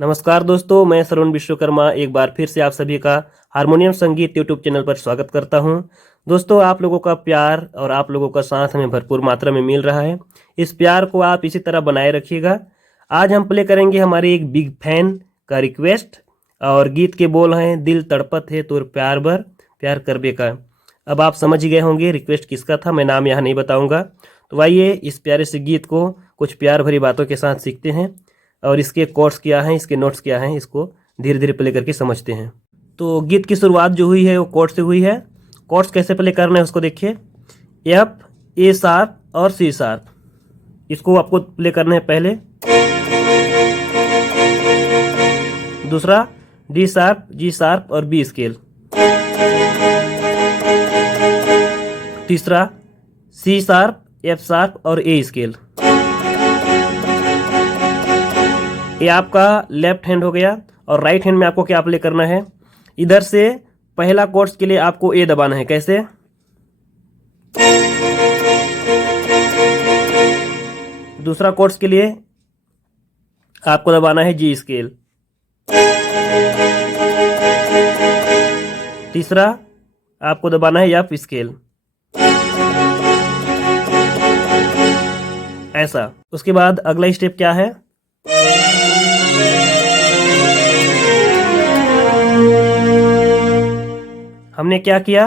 नमस्कार दोस्तों, मैं श्रवण विश्वकर्मा एक बार फिर से आप सभी का हारमोनियम संगीत यूट्यूब चैनल पर स्वागत करता हूं। दोस्तों, आप लोगों का प्यार और आप लोगों का साथ हमें भरपूर मात्रा में मिल रहा है। इस प्यार को आप इसी तरह बनाए रखिएगा। आज हम प्ले करेंगे हमारे एक बिग फैन का रिक्वेस्ट और गीत के बोल हैं, दिल तड़पत है तोर प्यार भर प्यार करबे का। अब आप समझ ही गए होंगे रिक्वेस्ट किसका था, मैं नाम यहाँ नहीं बताऊँगा। तो आइए इस प्यारे से गीत को कुछ प्यार भरी बातों के साथ सीखते हैं और इसके कोर्स क्या हैं, इसके नोट्स क्या हैं, इसको धीरे धीरे प्ले करके समझते हैं। तो गीत की शुरुआत जो हुई है वो कोर्स से हुई है। कोर्स कैसे प्ले करना है उसको देखिए। एफ, ए शार्प और सी शार्प, इसको आपको प्ले करना है पहले। दूसरा डी शार्प, जी शार्प और बी स्केल। तीसरा सी शार्प, एफ शार्प और ए स्केल। ये आपका लेफ्ट हैंड हो गया। और राइट हैंड में आपको क्या प्ले करना है, इधर से पहला कोर्स के लिए आपको ए दबाना है। कैसे? दूसरा कोर्स के लिए आपको दबाना है जी स्केल। तीसरा आपको दबाना है एफ स्केल। ऐसा। उसके बाद अगला स्टेप क्या है, हमने क्या किया,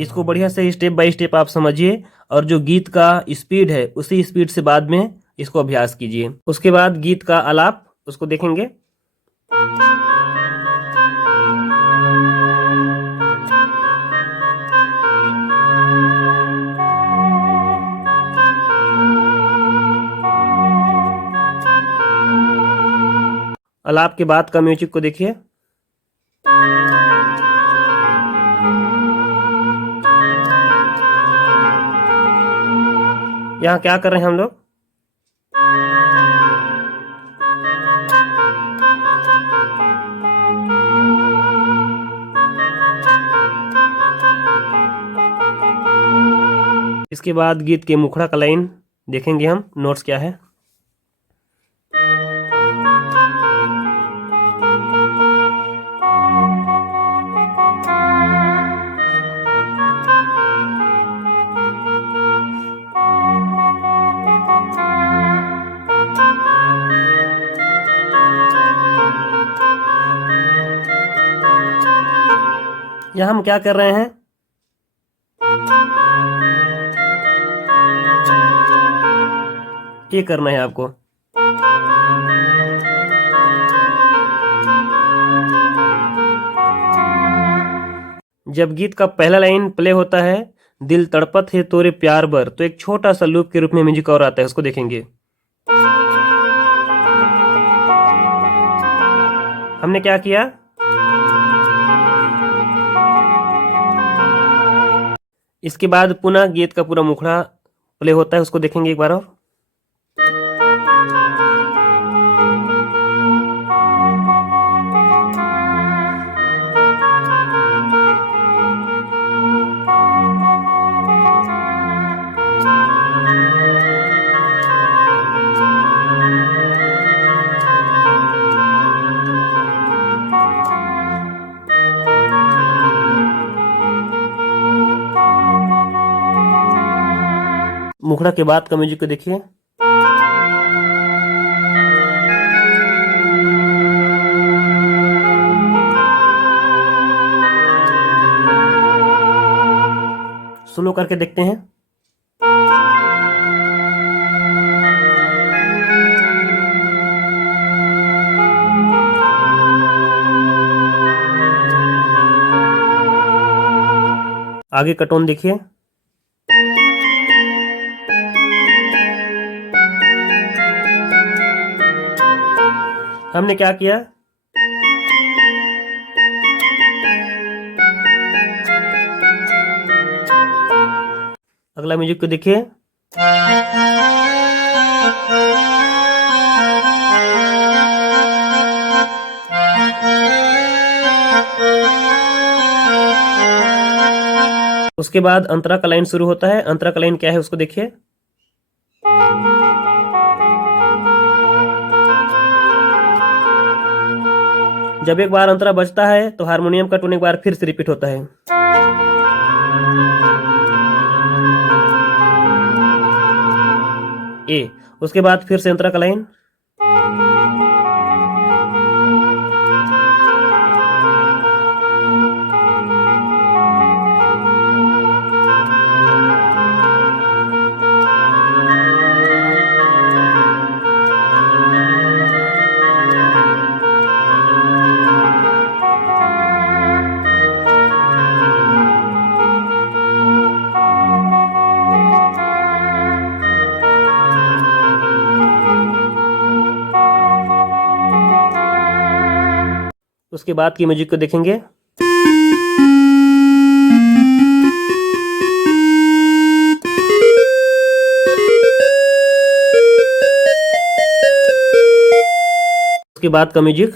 इसको बढ़िया से स्टेप बाय स्टेप आप समझिए और जो गीत का स्पीड है उसी स्पीड से बाद में इसको अभ्यास कीजिए। उसके बाद गीत का आलाप उसको देखेंगे। आलाप के बाद का म्यूजिक को देखिए। यहाँ क्या कर रहे हैं हम लोग, इसके बाद गीत के मुखड़ा का लाइन देखेंगे हम, नोट्स क्या है। यहाँ हम क्या कर रहे हैं, ये करना है आपको। जब गीत का पहला लाइन प्ले होता है, दिल तड़पत है तोरे प्यार भर, तो एक छोटा सा लूप के रूप में म्यूजिक और आता है, उसको देखेंगे। हमने क्या किया, इसके बाद पुनः गीत का पूरा मुखड़ा प्ले होता है, उसको देखेंगे एक बार और। मुखड़ा के बाद का म्यूजिक को देखिए। स्लो करके देखते हैं। आगे का टोन देखिए। हमने क्या किया, अगला म्यूजिक को देखिए। उसके बाद अंतरा का लाइन शुरू होता है। अंतरा का लाइन क्या है उसको देखिए। जब एक बार अंतरा बजता है तो हारमोनियम का टोन एक बार फिर से रिपीट होता है। ए, उसके बाद फिर से अंतरा का लाइन। उसके बाद की म्यूजिक को देखेंगे। उसके बाद का म्यूजिक।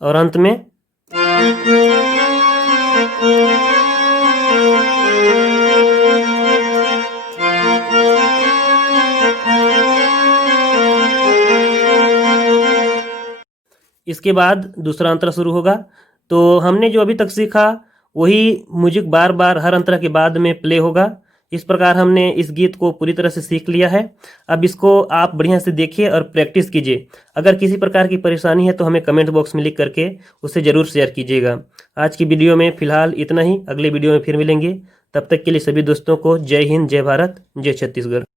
और अंत में इसके बाद दूसरा अंतरा शुरू होगा। तो हमने जो अभी तक सीखा वही म्यूजिक बार बार हर अंतरा के बाद में प्ले होगा। इस प्रकार हमने इस गीत को पूरी तरह से सीख लिया है। अब इसको आप बढ़िया से देखिए और प्रैक्टिस कीजिए। अगर किसी प्रकार की परेशानी है तो हमें कमेंट बॉक्स में लिख करके उसे ज़रूर शेयर कीजिएगा। आज की वीडियो में फ़िलहाल इतना ही। अगले वीडियो में फिर मिलेंगे। तब तक के लिए सभी दोस्तों को जय हिंद, जय भारत, जय छत्तीसगढ़।